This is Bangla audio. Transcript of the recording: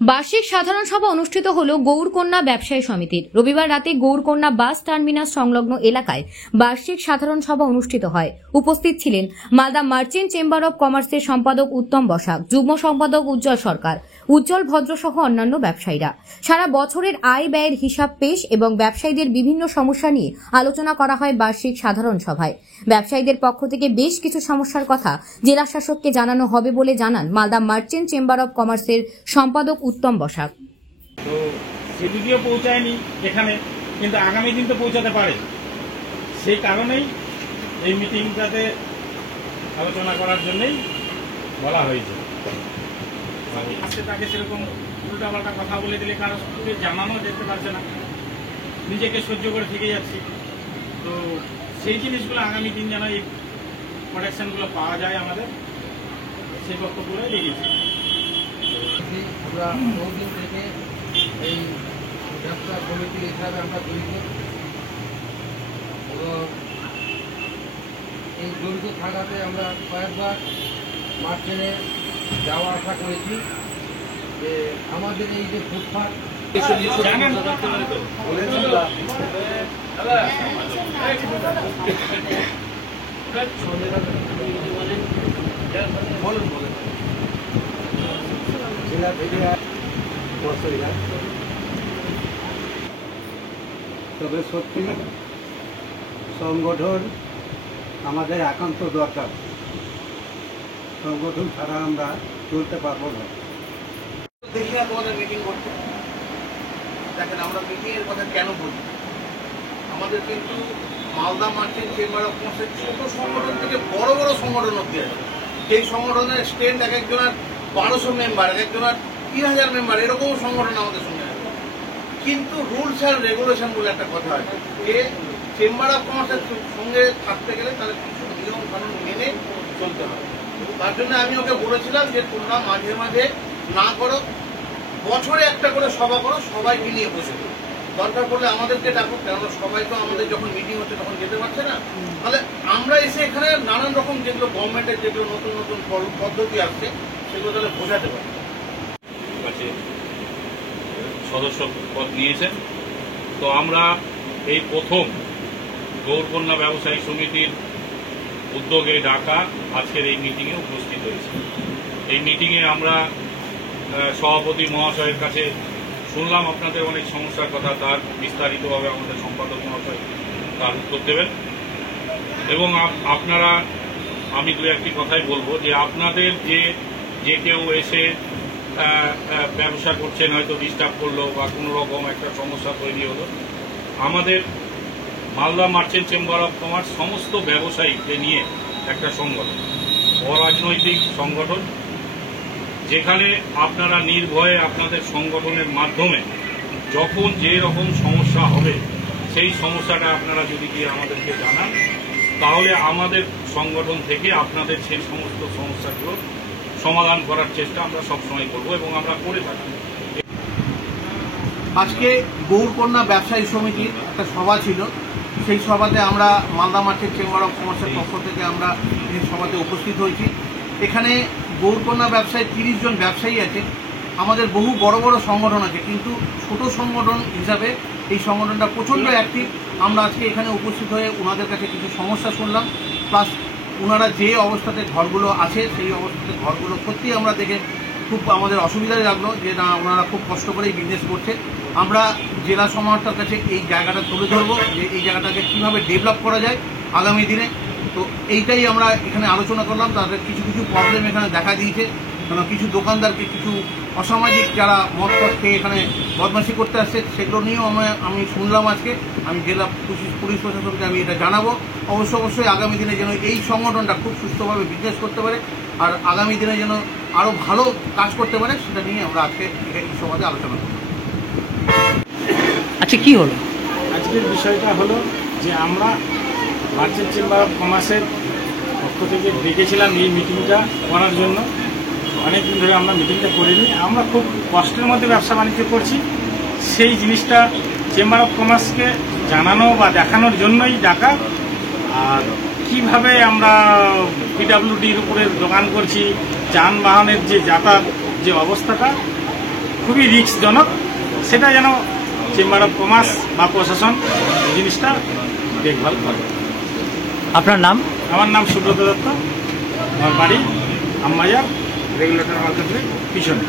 বার্ষিক সাধারণ সভা অনুষ্ঠিত হল গৌরকন্যা ব্যবসায়ী সমিতির। রবিবার রাতে গৌরকন্যা বাস টার্মিনাস সংলগ্ন এলাকায় বার্ষিক সাধারণ সভা অনুষ্ঠিত হয়। উপস্থিত ছিলেন মালদা মার্চেন্ট চেম্বার অব কমার্সের সম্পাদক উত্তম বসাক, যুগ্ম সম্পাদক উজ্জ্বল সরকার, উজ্জ্বল ভদ্র সহ অন্যান্য ব্যবসায়ীরা। সারা বছরের আয় ব্যয়ের হিসাব পেশ এবং ব্যবসায়ীদের বিভিন্ন সমস্যা নিয়ে আলোচনা করা হয় বার্ষিক সাধারণ সভায়। ব্যবসায়ীদের পক্ষ থেকে বেশ কিছু সমস্যার কথা জেলা শাসককে জানানো হবে বলে জানান মালদা মার্চেন্ট চেম্বার অব কমার্সের সম্পাদক উত্তম বসাক। তো সেদিকেও পৌঁছায়নি এখানে, কিন্তু আগামী দিন তো পৌঁছাতে পারে। সেই কারণেই এই মিটিংটাতে আলোচনা করার জন্যই বলা হয়েছে। আজকে তাকে সেরকম উল্টাপাল্টা কথা বলে দিলে কারো সঙ্গে জানানো যেতে পারছে না, নিজেকে সহ্য করে থেকে যাচ্ছি। তো সেই জিনিসগুলো আগামী দিন যেন এই প্রোটেকশনগুলো পাওয়া যায় আমাদের, সেই বক্তব্যগুলোই লেগেছে। আমরা বহুদিন থেকে এই ব্যবসা কমিটি হিসাবে আমরা জড়িত এবং এই জড়িত থাকাতে আমরা কয়েকবার মার্চেন্টে যাওয়া আসা করেছি যে আমাদের এই যে ফুটপাথ জেলা থেকে তবে সত্যি সংগঠন আমাদের একান্ত দরকার। সংগঠন ছাড়া আমরা চলতে পারবো না। দেখি না তোমাদের মিটিং করতে। দেখেন, আমরা মিটিংয়ের কথা কেন বলি, আমাদের কিন্তু মালদা মার্চেন্ট চেম্বার অফ কমার্সের ছোট সংগঠন থেকে বড় বড় সংগঠন অব্দি আছে। সেই সংগঠনের স্ট্রেন্থ এক একজনের 1200 মেম্বার, এক একজনের 3000 মেম্বার, এরকম সংগঠন আমাদের সঙ্গে আছে। কিন্তু রুলস অ্যান্ড রেগুলেশন বলে একটা কথা আছে যে চেম্বার অফ কমার্সের সঙ্গে থাকতে গেলে তাদের কিছু নিয়ম কানুন মেনে চলতে হবে। তার জন্য আমি ওকে বলেছিলাম যে তোমরা মাঝে মাঝে না করো, বছরে একটা করে সভা করো, সবাইকে নিয়ে বসে দরকার পড়লে আমাদেরকে ডাকো, কেননা সবাই তো আমাদের যখন মিটিং হচ্ছে তখন যেতে পারছে না। তাহলে আমরা এসে এখানে নানান রকম যেগুলো গভর্নমেন্টের যেগুলো নতুন নতুন পদ্ধতি আসছে সেগুলো তাহলে বোঝাতে পারি। সদস্য পদ নিয়েছেন, তো আমরা এই প্রথম গৌরকন্যা ব্যবসায়ী সমিতির উদ্যোগে ডাকা আজকের এই মিটিংয়ে উপস্থিত হয়েছি। এই মিটিংয়ে আমরা সভাপতি মহাশয়ের কাছে শুনলাম আপনাদের অনেক সমস্যার কথা, তার বিস্তারিতভাবে আমাদের সম্পাদক মহাশয় তার উত্তর দেবেন। এবং আপনারা, আমি দু একটি কথাই বলবো যে আপনাদের যে কেউ এসে ব্যবসা করছেন, হয়তো ডিস্টার্ব করলো বা কোনো রকম একটা সমস্যা তৈরি হলো, আমাদের Malda merchant chamber of commerce সমস্ত ব্যবসায়ীকে নিয়ে একটা সংগঠন, অরাজনৈতিক সংগঠন, যেখানে আপনারা নির্ভয়ে আপনাদের সংগঠনের মাধ্যমে যখন যে রকম সমস্যা হবে সেই সমস্যাটা আপনারা যদি গিয়ে আমাদেরকে জানান, তাহলে আমাদের সংগঠন থেকে আপনাদের সেই সমস্ত সমস্যাগুলো সমাধান করার চেষ্টা আমরা সবসময় করব এবং আমরা করে থাকি। আজকে গৌরকন্যা ব্যবসায়ী সমিতির একটা সভা ছিল, সেই সভাতে আমরা মালদা মার্চেন্ট চেম্বার অফ কমার্সের পক্ষ থেকে আমরা এই সভাতে উপস্থিত হয়েছি। এখানে গৌরকন্যা ব্যবসায়ী 30 জন ব্যবসায়ী আছে। আমাদের বহু বড় বড় সংগঠন আছে, কিন্তু ছোট সংগঠন হিসাবে এই সংগঠনটা প্রচণ্ড অ্যাক্টিভ। আমরা আজকে এখানে উপস্থিত হয়ে ওনাদের কাছে কিছু সমস্যা শুনলাম, প্লাস ওনারা যে অবস্থাতে ঘরগুলো আছে সেই অবস্থাতে ঘরগুলো সত্যি আমরা দেখে খুব আমাদের অসুবিধায় লাগলো যে না, ওনারা খুব কষ্ট করেই বিজনেস করছে। আমরা জেলা সমাহর্তার কাছে এই জায়গাটা তুলে ধরবো যে এই জায়গাটাকে কীভাবে ডেভেলপ করা যায় আগামী দিনে। তো এইটাই আমরা এখানে আলোচনা করলাম। তাদের কিছু কিছু প্রবলেম এখানে দেখা দিয়েছে, কারণ কিছু দোকানদারকে কিছু অসামাজিক যারা মদ খেয়ে এখানে বদমাশি করতে আসছে, সেগুলো নিয়েও আমি শুনলাম আজকে। আমি জেলা পুলিশ প্রশাসনকে আমি এটা জানাবো। অবশ্যই আগামী দিনে যেন এই সংগঠনটা খুব সুস্থভাবে বিজনেস করতে পারে আর আগামী দিনে যেন আরও ভালো কাজ করতে পারে, সেটা নিয়ে আমরা আজকে এই সভাতে আলোচনা করব। আচ্ছা, কি হলো আজকের বিষয়টা হলো যে আমরা মার্চেন্ট চেম্বার অফ কমার্সের পক্ষ থেকে ডেকেছিলাম এই মিটিংটা করার জন্য। অনেকদিন ধরে আমরা মিটিংটা করিনি, আমরা খুব কষ্টের মধ্যে ব্যবসা বাণিজ্য করছি। সেই জিনিসটা চেম্বার অফ কমার্সকে জানানো বা দেখানোর জন্যই ডাকা। আর কিভাবে আমরা পিডাব্লিউডির উপরে দোকান করছি, যানবাহনের যে যাতায়াত যে অবস্থাটা, খুবই রিস্কজনক, সেটা যেন চেম্বার অফ কমার্স বা প্রশাসন এই জিনিসটা দেখভাল করে। আপনার নাম? আমার নাম সুব্রত দত্ত, আমার বাড়ি আমবাজার রেগুলেটর মার্কেটের পিছনে।